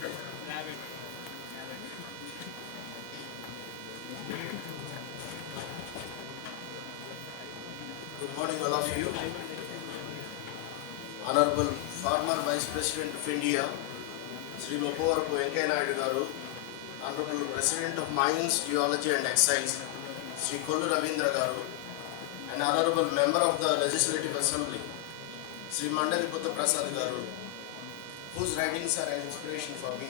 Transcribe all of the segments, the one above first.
Good morning, all of you. Honorable former Vice President of India, Sri Mopavarupu Venkaiah Naidu Garu, Honorable President of Mines, Geology and Excise, Sri Kollu Ravindra Garu, and Honorable Member of the Legislative Assembly, Sri Mandali Buddha Prasad Garu, whose writings are an inspiration for me,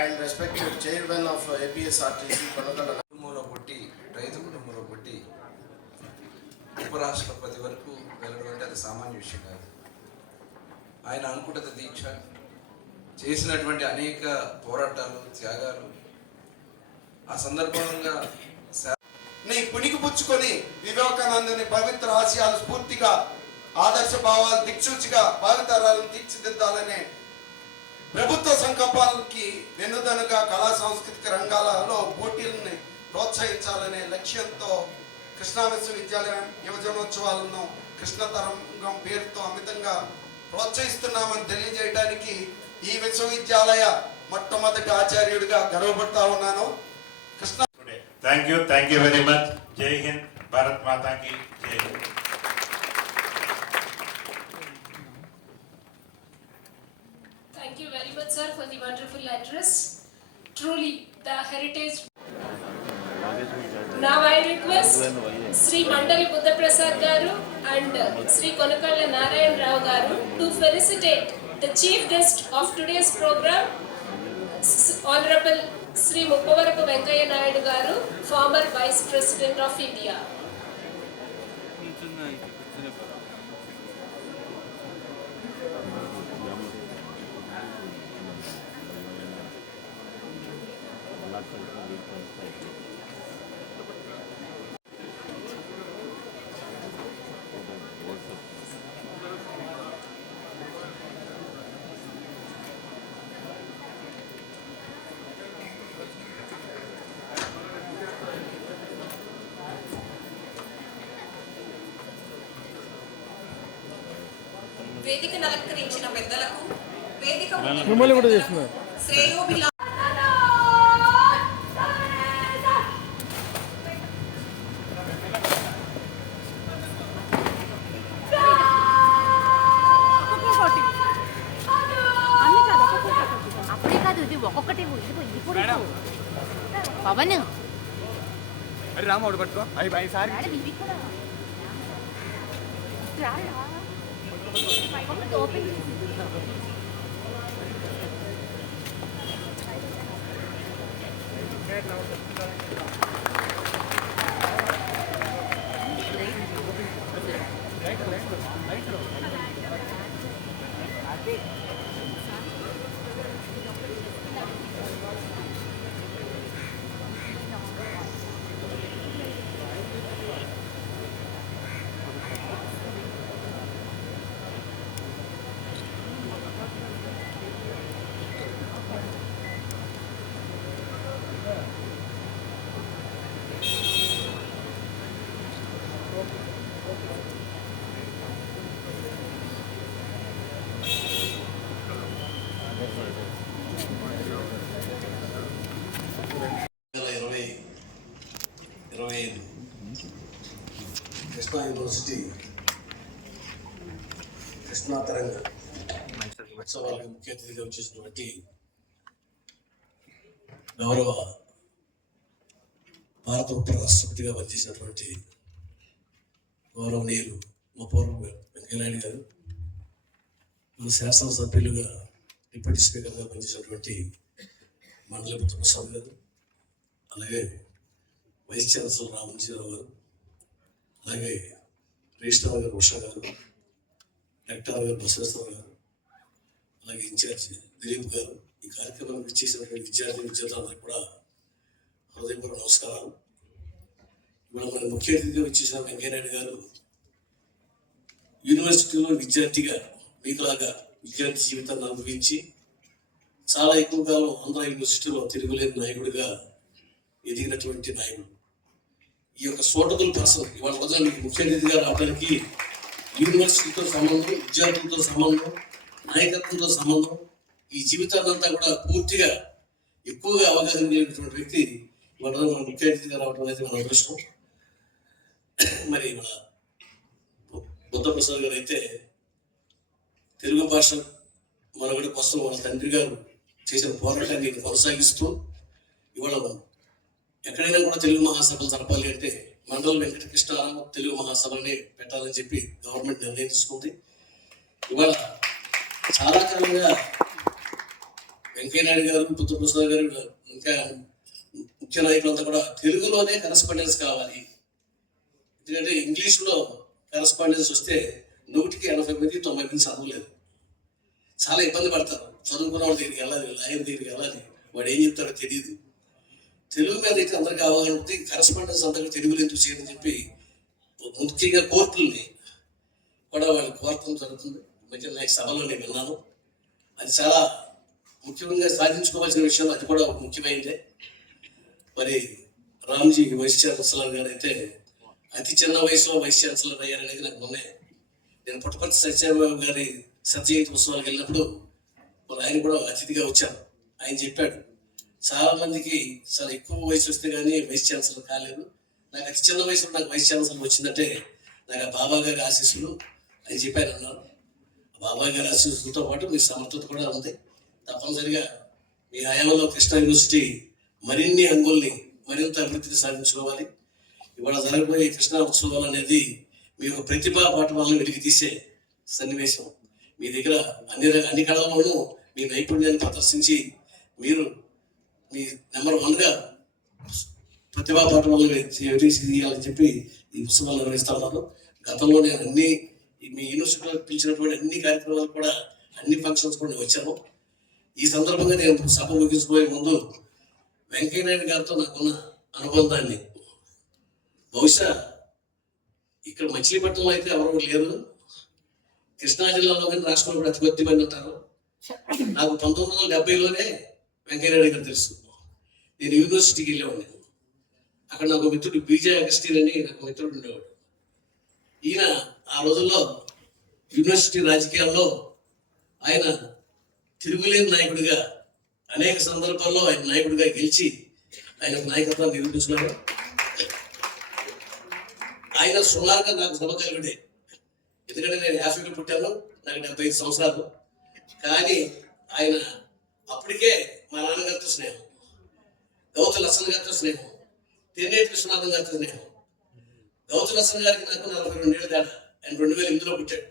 and respected Chairman of APSRTC, Konakala. రైతు కుటుంబంలో పుట్టి ఉపరాష్ట్రపతి వరకు వెళ్ళడం అంటే అది సామాన్య విషయం కాదు. ఆయన అంకుఠిత దీక్ష చేసినటువంటి అనేక పోరాటాలు, త్యాగాలు ఆ సందర్భంగా నీ పుణికి పుచ్చుకొని వివేకానందుని పవిత్ర ఆశయాలు స్ఫూర్తిగా ఆదర్శ భావాలు దిక్సూచిగా భావితరాలను తీర్చిదిద్దాలనే ప్రభుత్వ సంకల్పాలకి వెన్నుదనుగా కళా సాంస్కృతిక రంగాలలో పోటీలని ప్రోత్సహించాలనే లక్ష్యంతో కృష్ణా విశ్వవిద్యాలయం యువజనోత్సవాలను కృష్ణ తరంగం పేరుతో అమితంగా ప్రోత్సహిస్తున్నామని తెలియజేయడానికి ఈ విశ్వవిద్యాలయ మొట్టమొదటి ఆచార్యుడిగా గర్వపడతా ఉన్నాను. Krishna thank you very much. జై హింద్, భారత్ మాతాకి జై. Thank you very much, sir, for the wonderful address. Truly, the heritage. Now I request Sri Mandali Buddha Prasad Garu and Sri Konakala Narayan Rao Garu to felicitate the chief guest of today's program, Honorable Sri Mopavarupu Venkaiah Naidu Garu, former Vice President of India. వేదికను అలంకరించిన పెద్దలకు, వేదిక శ్రేయోభిలా అప్పుడే కాదు, ఇది ఒక్కొక్కటి పవన్ రామోడు పట్టుకో. అవి sir open Krishna university Krishna తరంగ ఉత్సవాలకు ముఖ్య అతిథిగా వచ్చేసినటువంటి గౌరవ భారత ఉపరాష్ట్రపతిగా పనిచేసినటువంటి గౌరవనీయులు మోపవరపు వెంకయ్య నాయుడు గారు, మన శాసనసభ్యులుగా డిప్యూటీ స్పీకర్గా పనిచేసినటువంటి మండలి బుద్ధ ప్రసాద్ గారు, అలాగే వైస్ ఛాన్సలర్ రామజీరావు గారు, అలాగే రిజిస్ట్రార్ గారు ఉషా గారు, డైరెక్టర్ గారు బసవేశ్వర గారు, అలాగే ఇన్ఛార్జ్ దిలీప్ గారు, ఈ కార్యక్రమానికి ఇచ్చేసినటువంటి విద్యార్థులందరికీ కూడా హృదయపూర్వక నమస్కారాలు. ఇవాళ మన ముఖ్య అతిథిగా వచ్చేసిన వెంకయ్య నాయుడు గారు యూనివర్సిటీలో విద్యార్థిగా మీకులాగా విద్యార్థి జీవితాన్ని అనుభవించి చాలా ఎక్కువ కాలం ఆంధ్ర యూనివర్సిటీలో తిరుగులేని నాయకుడిగా ఎదిగినటువంటి నాయకుడు. ఈ యొక్క సూటబుల్ పర్సన్ ఇవాళ రోజున మీకు ముఖ్య అతిథిగా రావడానికి యూనివర్సిటీతో సంబంధం, విద్యార్థులతో సంబంధం, నాయకత్వంతో సంబంధం ఈ జీవితాన్నంతా కూడా పూర్తిగా ఎక్కువగా అవగాహన లేనటువంటి వ్యక్తి మన ముఖ్య అతిథిగా రావడం అనేది మన అదృష్టం. మరి మన బుద్ధప్రసాద్ గారు అయితే తెలుగు భాష మనుగడ కోసం వాళ్ళ తండ్రి గారు చేసిన పోరాటాన్ని కొనసాగిస్తూ ఇవాళ ఎక్కడైనా కూడా తెలుగు మహాసభలు జరపాలి అంటే మండల వెంకటకృష్ణారావు తెలుగు మహాసభని పెట్టాలని చెప్పి గవర్నమెంట్ నిర్ణయం తీసుకుంది. ఇవాళ చాలా కాలంగా వెంకయ్యనాయుడు గారు, బుద్ధప్రసాద్ గారు, ఇంకా ముఖ్య నాయకులంతా కూడా తెలుగులోనే కరెస్పాండెన్స్ కావాలి. ఎందుకంటే ఇంగ్లీష్లో కరెస్పాండెన్స్ వస్తే 180-90 చదవలేదు, చాలా ఇబ్బంది పడతారు. చదువుకున్న వాళ్ళ దగ్గరికి వెళ్ళాలి, లాయర్ దగ్గరికి వెళ్ళాలి, వాడు ఏం చెప్తారో తెలియదు. తెలుగు మీద అయితే అందరికి కావాలంటే కరెస్పాండెన్స్ అందరికీ తెలుగులో ఎందుకు చేయని చెప్పి ముఖ్యంగా కోర్టుల్ని కూడా వాళ్ళు కోరటం జరుగుతుంది. మధ్య నాకు సభలో నేను విన్నాను. అది చాలా ముఖ్యంగా సాధించుకోవాల్సిన విషయం, అది కూడా ఒక ముఖ్యమైనదే. మరి రామ్జీ వైస్ ఛాన్సలర్ గారు అయితే అతి చిన్న వయసులో వైస్ ఛాన్సలర్ అయ్యారనేది నాకు మొన్నే, నేను పుట్టపర్తి సత్యబాబు గారి సత్యజయంతి ఉత్సవాలకు వెళ్ళినప్పుడు మరి ఆయన కూడా అతిథిగా వచ్చారు. ఆయన చెప్పాడు, చాలా మందికి చాలా ఎక్కువ వయసు వస్తే కానీ వైస్ ఛాన్సలర్ కాలేదు, నాకు అతి చిన్న వయసులో నాకు వైస్ ఛాన్సలర్ వచ్చిందంటే నాకు ఆ బాబా గారి ఆశీస్సులు అని చెప్పారు అన్నారు. బాబా గారి ఆశీస్సులతో పాటు మీ సమర్థత కూడా ఉంది. తప్పనిసరిగా మీ హయాంలో కృష్ణా యూనివర్సిటీ మరిన్ని అంగుల్ని మరింత అభివృద్ధిని సాధించుకోవాలి. ఇవాళ జరగబోయే కృష్ణా ఉత్సవాలు అనేది మీ యొక్క ప్రతిభా పాఠవాలను వెలికి తీసే సన్నివేశం. మీ దగ్గర అన్ని కళల్లోనూ మీ నైపుణ్యాన్ని ప్రదర్శించి మీరు మీ నెంబర్ 1గా ప్రతిభా పాఠవాలను చేయాలని చెప్పి ఈ ఉత్సవాలు నిర్వహిస్తా ఉన్నారు. గతంలో నేను అన్ని మీ యూనివర్సిటీలో పిలిచినటువంటి అన్ని కార్యక్రమాలు కూడా, అన్ని ఫంక్షన్స్ కూడా వచ్చాను. ఈ సందర్భంగా నేను సభ ముగించిపోయే ముందు వెంకయ్యనాయుడు గారితో నాకున్న అనుబంధాన్ని, బహుశా ఇక్కడ మచిలీపట్నంలో అయితే ఎవరు లేరు, కృష్ణా జిల్లాలో కానీ రాష్ట్రంలో కూడా అతి కొద్ది మంది ఉంటారు. నాకు 1970లోనే వెంకయ్యనాయుడు గారు తెలుసు. నేను యూనివర్సిటీకి వెళ్ళేవాడిని. అక్కడ నాకు మిత్రుడు బీజే అగస్టీన్ అని నాకు మిత్రుడు ఉండేవాడు. ఈయన ఆ రోజుల్లో యూనివర్సిటీ రాజకీయాల్లో ఆయన తిరుగులేని నాయకుడిగా, అనేక సందర్భాల్లో ఆయన నాయకుడిగా గెలిచి ఆయన నాయకత్వాన్ని నిరూపించుకున్నాడు. ఆయన సుమారుగా నాకు సమకాలీనుడే. ఎందుకంటే నేను 50లో పుట్టాను, నాకు 75 సంవత్సరాలు. కానీ ఆయన అప్పటికే మా నాన్నగారితో స్నేహం, గౌతు లక్ష్మణ్ గారితో స్నేహం, తెన్నేటి విశ్వనాథం గారితో స్నేహం. గౌతు లక్ష్మణ్ గారికి నాకు 42 ఏళ్ళు తేడా. ఆయన 2008లో పుట్టాడు.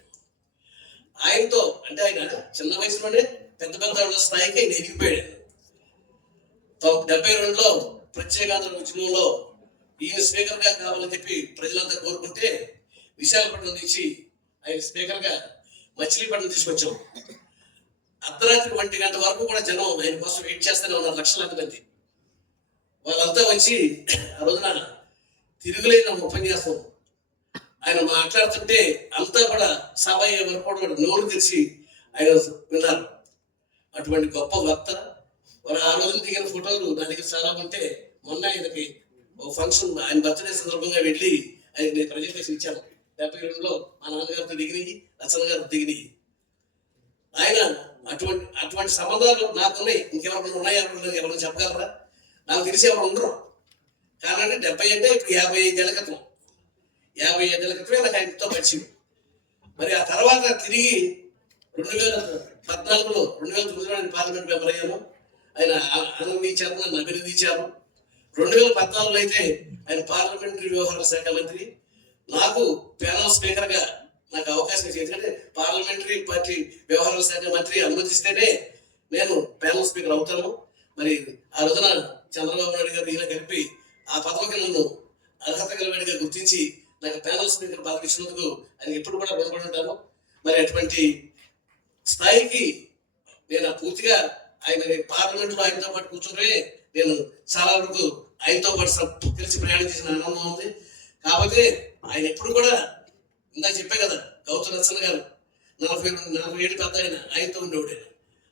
ఆయనతో అంటే ఆయన చిన్న వయసులోనే పెద్ద పెద్ద స్థాయికి ఆయన ఎదిగిపోయాడు. 72లో ప్రత్యేకాంధ్ర ఉద్యమంలో ఈయన స్పీకర్గా కావాలని చెప్పి ప్రజలంతా కోరుకుంటే విశాఖపట్నం నుంచి ఆయన స్పీకర్గా మచిలీపట్నం తీసుకొచ్చాం. అర్ధరాత్రి 1 గంట వరకు కూడా జనం ఆయన కోసం వెయిట్ చేస్తూనే ఉన్నారు, లక్షలాది మంది. వాళ్ళంతా వచ్చి ఆ రోజున తిరుగులేని ఉపన్యాసం ఆయన మాట్లాడుతుంటే అంతా కూడా సభ అయ్యే వరకు కూడా నోరు తెరిచి ఆయన విన్నారు. అటువంటి గొప్ప వక్త. మరి ఆ రోజున దిగిన ఫోటోలు నా దగ్గర చాలా ఉంటే, మొన్న ఆయనకి ఒక ఫంక్షన్ ఆయన బర్త్డే సందర్భంగా వెళ్ళి ఆయనకి నేను ప్రజెంటేషన్ ఇచ్చాను. 72లో మా నాన్నగారితో దిగినాయి, లక్ష్మణ్ గారితో దిగినాయి. ఆయన అటువంటి సంబంధాలు నాకున్నాయి. ఇంకెవరైనా ఉన్నాయా? ఎవరైనా చెప్పగలరా? నాకు తెలిసి ఎవరు ఉండరు. కారణం 70 అంటే ఇప్పుడు 55 ఏళ్ల క్రితం, 55 ఏళ్ల క్రితమే నాకు ఆయనతో పరిచయం. మరి ఆ తర్వాత తిరిగి 2014లో 2009లో ఆయన పార్లమెంట్ మెంబర్ అయ్యాను. ఆయన ఆనందించారు, నన్ను అభినందించారు. 2014లో అయితే ఆయన పార్లమెంటరీ వ్యవహారాల శాఖ మంత్రి. నాకు ప్యానల్ స్పీకర్గా నాకు అవకాశం ఇచ్చింది. ఎందుకంటే పార్లమెంటరీ పార్టీ వ్యవహారాల శాఖ మంత్రి అనుమతిస్తేనే నేను ప్యానల్ స్పీకర్ అవుతాను. మరి ఆ రోజున చంద్రబాబు నాయుడు గారు ఈయన కలిపి ఆ పదవికి నన్ను అర్హత కలిగినగా గుర్తించి నాకు ప్యానల్ స్పీకర్ పదవి ఇచ్చినందుకు ఆయన ఎప్పుడు కూడా రుణపడి ఉంటాను. మరి అటువంటి స్థాయికి నేను పూర్తిగా ఆయన పార్లమెంట్లో ఆయనతో పాటు కూర్చుంటే నేను చాలా వరకు ఆయనతో పాటు కలిసి ప్రయాణం చేసిన ఆనందం ఉంది. కాకపోతే ఆయన ఎప్పుడు కూడా ఇందాక చెప్పే కదా, గౌతు లక్ష్మణ్ గారు 40 ఏళ్ళు పెద్ద ఆయనతో ఉండేవాడు.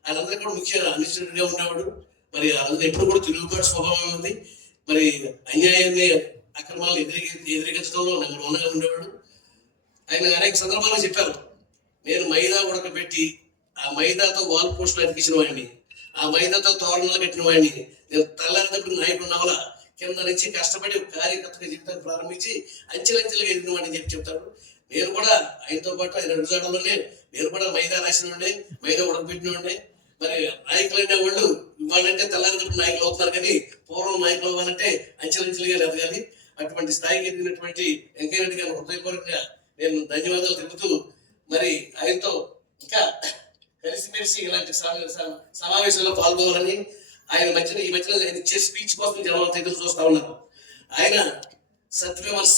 ఆయనందరూ కూడా ముఖ్య అనిశ్చితుడిగా ఉండేవాడు. మరి అందులో ఎప్పుడు కూడా తిరుగుబాటు స్వభావం ఉంది. మరి అన్యాయాన్ని, అక్రమాలు ఎదిరించడంలో నెంబర్ 1గా ఉండేవాడు. ఆయన అనేక సందర్భాల్లో చెప్పారు, నేను మైదా ఉడకబెట్టి ఆ మైదాతో వాల్ పోస్టులు అతికించిన వాడిని, ఆ మైదాతో తోరణాలు కట్టిన వాడిని. నేను తెల్లారినప్పుడు నాయకుడు నవల కింద నుంచి కష్టపడి కార్యకర్తగా జీవితాన్ని ప్రారంభించి అంచెలంచెలుగా ఎదిగిన వాడిని చెప్తారు. నేను కూడా ఆయనతో పాటు ఆయన అడుగుజాడలోనే నేను కూడా మైదా రాసిన వాడిని, మైదా ఉడకబెట్టిన వాడిని. మరి నాయకులు అనే వాళ్ళు ఇవ్వాలంటే తెల్లారినప్పుడు నాయకులు అవుతున్నారు, కానీ పూర్వం నాయకులు అవ్వాలంటే అంచెలంచెలుగా ఎదగాలి. అటువంటి స్థాయికి ఎదిగినటువంటి వెంకయ్య రెడ్డి గారిని హృదయపూర్వకంగా నేను ధన్యవాదాలు తెలుపుతూ, మరి ఆయనతో ఇంకా కలిసిమెలిసి ఇలాంటి సమావేశంలో పాల్గొవాలని, ఆయన ఈ మధ్యన ఆయన ఇచ్చే స్పీచ్ కోసం జనం ఎదురు చూస్తా ఉన్నారు. ఆయన సత్విమర్శ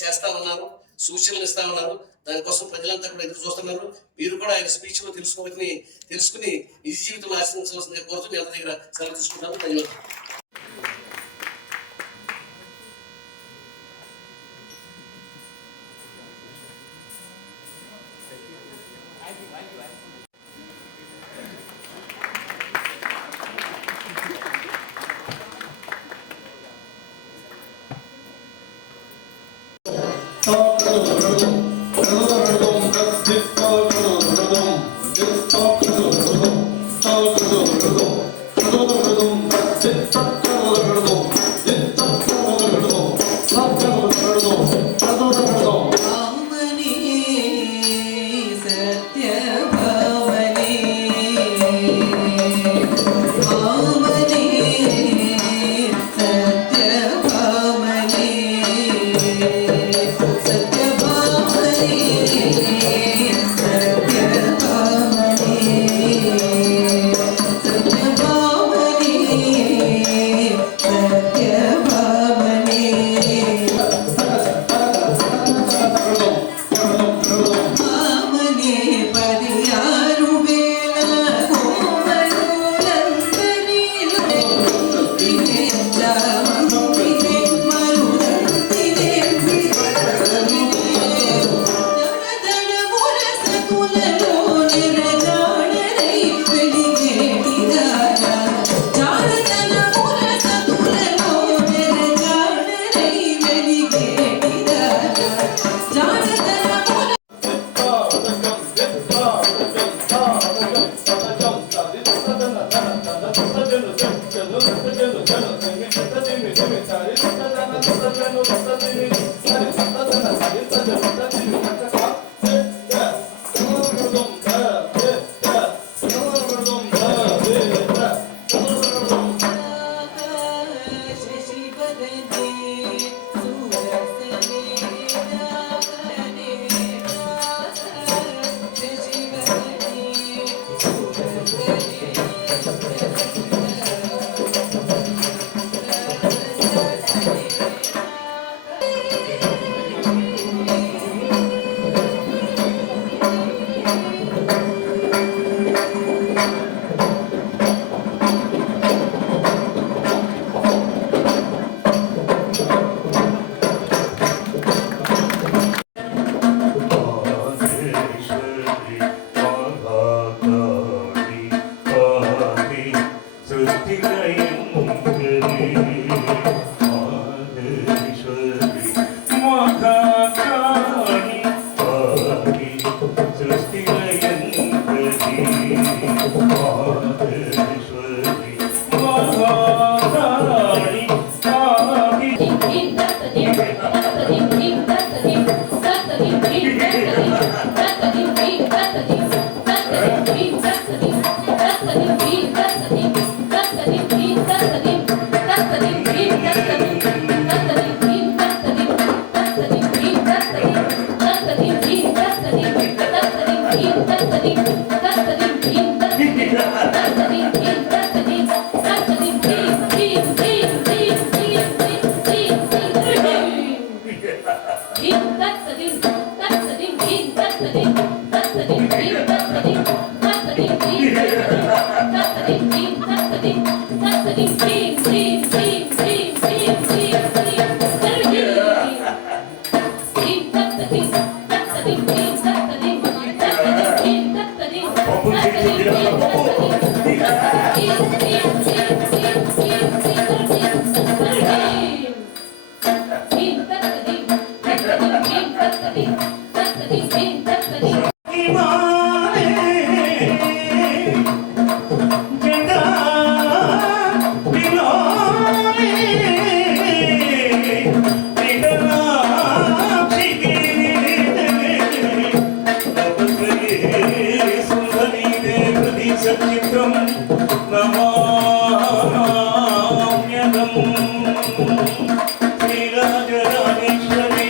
చేస్తా ఉన్నారు, సూచనలు ఇస్తా ఉన్నారు. దానికోసం ప్రజలంతా కూడా ఎదురు చూస్తున్నారు. మీరు కూడా ఆయన స్పీచ్ లో తెలుసుకుని నిజ జీవితంలో ఆశించవలసిందిగా కోరుతూ మీ అందరి దగ్గర సెలవు తీసుకుంటాను. ధన్యవాదాలు. Vamos సచిత్రం నమామ్యహం శ్రీరాజరాజేశ్వరి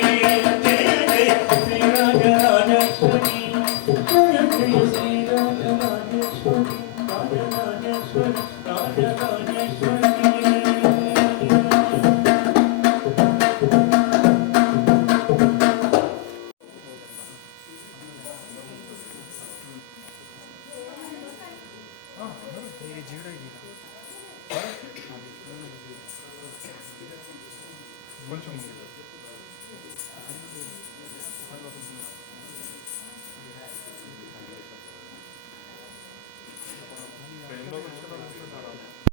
జయ జయ శ్రీరాజరాజేశ్వరి జయ జయ శ్రీరాజరాజేశ్వరి రాజరాజేశ్వరి రాజరాజేశ్వరి. కొంచెం